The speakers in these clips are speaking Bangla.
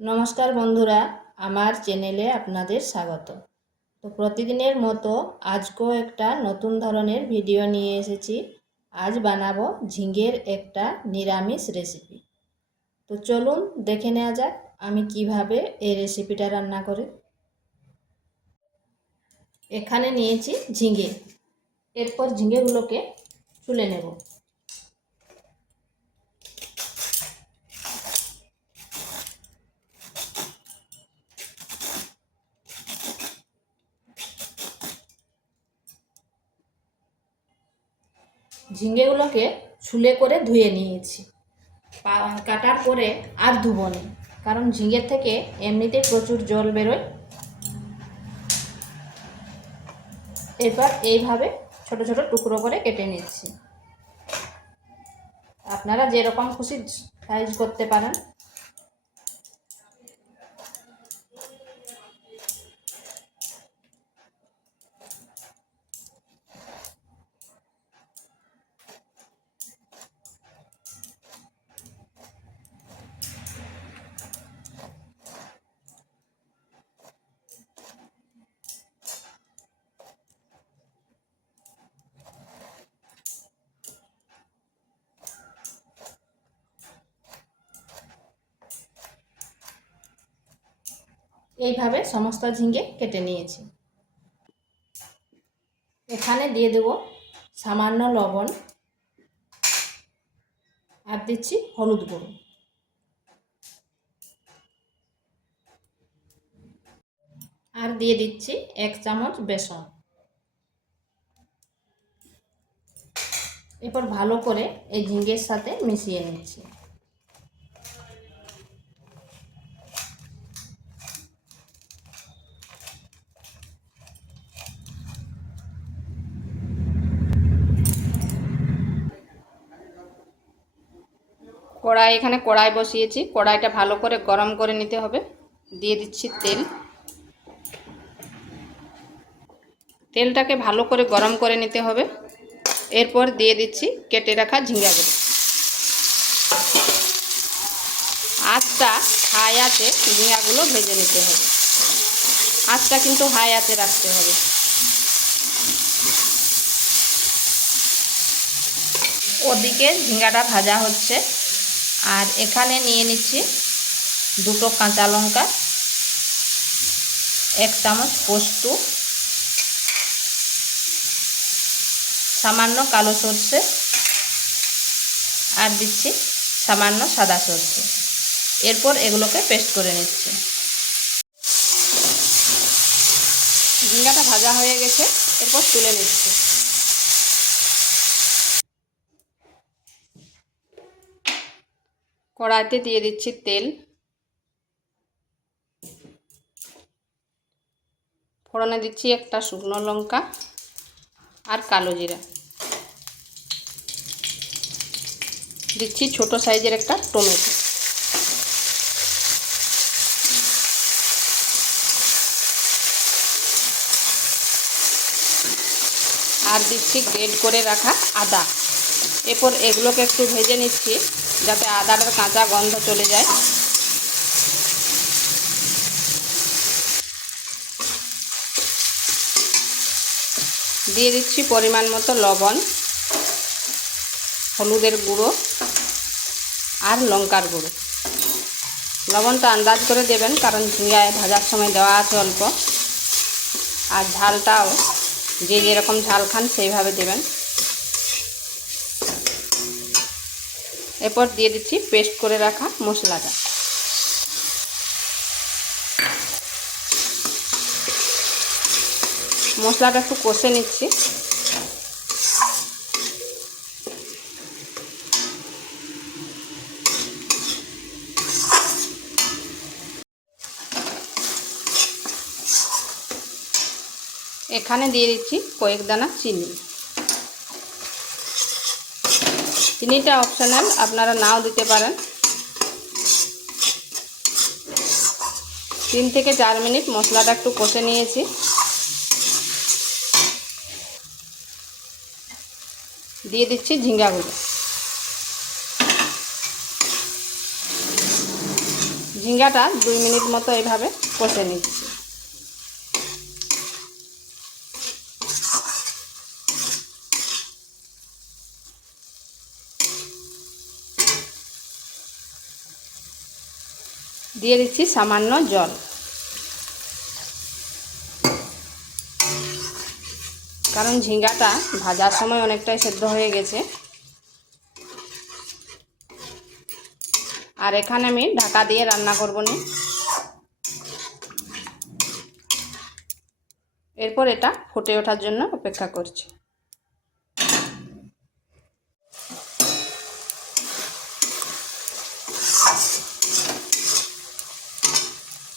নমস্কার বন্ধুরা, আমার চ্যানেলে আপনাদের স্বাগত। তো প্রতিদিনের মতো আজকেও একটা নতুন ধরনের ভিডিও নিয়ে এসেছি। আজ বানাবো ঝিঙের একটা নিরামিষ রেসিপি। তো চলুন দেখে নেওয়া যাক আমি কিভাবে এই রেসিপিটা রান্না করি। এখানে নিয়েছি ঝিঙে। এরপর ঝিঙেগুলোকে তুলে নেব। ঝিঙেগুলোকে ছুলে করে ধুয়ে নিয়েছি। কাটার পরে আর ধুবো না, কারণ ঝিঙের থেকে এমনিতেই প্রচুর জল বেরোয়। এবার এইভাবে ছোট ছোট টুকরো করে কেটে নিচ্ছি। আপনারা যেরকম খুশি সাইজ করতে পারেন। এইভাবে সমস্ত ঝিঙে কেটে নিয়েছি। এখানে দিয়ে দেব সামান্য লবণ, আর দিচ্ছি হলুদ গুঁড়ো, আর দিয়ে দিচ্ছি 1 চামচ বেসন। এরপর ভালো করে এই ঝিঙের সাথে মিশিয়ে নিচ্ছি। এখানে কড়াই বসিয়েছি। কড়াইটা ভালো করে গরম করে নিতে হবে। দিয়ে দিচ্ছি তেল। তেলটাকে ভালো করে গরম করে নিতে হবে। এরপর দিয়ে দিচ্ছি কেটে রাখা ঝিঙ্গাগুলো। আঁচটা হাই আঁচে ঝিঙ্গাগুলো ভেজে নিতে হবে। আঁচটা কিন্তু হাই আঁচে রাখতে হবে। ওদিকে ঝিঙ্গাটা ভাজা হচ্ছে, আর এখানে নিয়ে নিচ্ছি 2টো কাঁচা লঙ্কা, 1 চামচ পোস্ত, সামান্য কালো সর্ষে, আর দিচ্ছি সামান্য সাদা সর্ষে। এরপর এগুলোকে পেস্ট করে নিচ্ছি। ঝিঙ্গাটা ভাজা হয়ে গেছে, এরপর তুলে নিচ্ছি। কড়াইতে দিয়ে দিচ্ছি তেল। ফোড়নে দিচ্ছি একটা শুকনো লঙ্কা আর কালো জিরা। দিচ্ছি ছোট সাইজের একটা টমেটো। আর দিচ্ছি গ্রেট করে রাখা আদা। এরপর এগুলোকে একটু ভেজে নিচ্ছি যাতে আদাটার কাঁচা গন্ধ চলে যায়। দিয়ে দিচ্ছি পরিমাণ মতো লবণ, হলুদের গুঁড়ো আর লঙ্কার গুঁড়ো। লবণটা আন্দাজ করে দেবেন, কারণ ঝিঙ্গায় ভাজার সময় দেওয়া আছে অল্প। আর ঝালটাও যে যেরকম ঝাল খান সেইভাবে দেবেন। এরপর দিয়ে দিচ্ছি পেস্ট করে রাখা মশলাটা। মশলাটা একটু কষে নিচ্ছি। এখানে দিয়ে দিচ্ছি কয়েক দানা চিনি। চিনিটা অপশনাল, আপনারা নাও দিতে পারেন। 3 থেকে 4 মিনিট মশলাটা একটু কষে নিয়েছি। দিয়ে দিচ্ছি ঝিঙ্গাগুলো। ঝিঙ্গাটা 2 মিনিট মতো এইভাবে কষে নিচ্ছি। দিয়ে দিচ্ছি সামান্য জল, কারণ ঝিঙ্গাটা ভাজার সময় অনেকটাই সেদ্ধ হয়ে গেছে। আর এখানে আমি ঢাকা দিয়ে রান্না করব না। এরপর এটা ফুটে ওঠার জন্য অপেক্ষা করছি।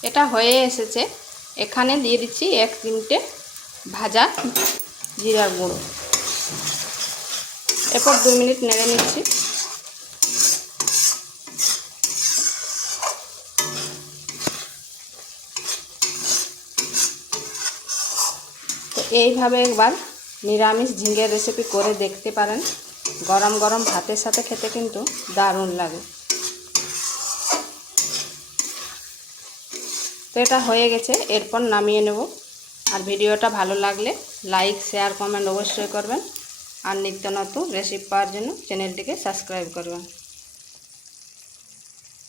এটা হয়ে এসেছে। এখানে দিয়ে দিচ্ছি 1 চিমটে ভাজা জিরার গুঁড়ো। এরপর 2 মিনিট নেড়ে নিচ্ছি। তো এইভাবে একবার নিরামিষ ঝিঙ্গের রেসিপি করে দেখতে পারেন। গরম গরম ভাতের সাথে খেতে কিন্তু দারুণ লাগে। তো এটা হয়ে গেছে, এরপর নামিয়ে নেব। আর ভিডিওটা ভালো লাগলে লাইক, শেয়ার, কমেন্ট অবশ্যই করবেন। আর নিত্য নতুন রেসিপি পাওয়ার জন্য চ্যানেলটিকে সাবস্ক্রাইব করবেন।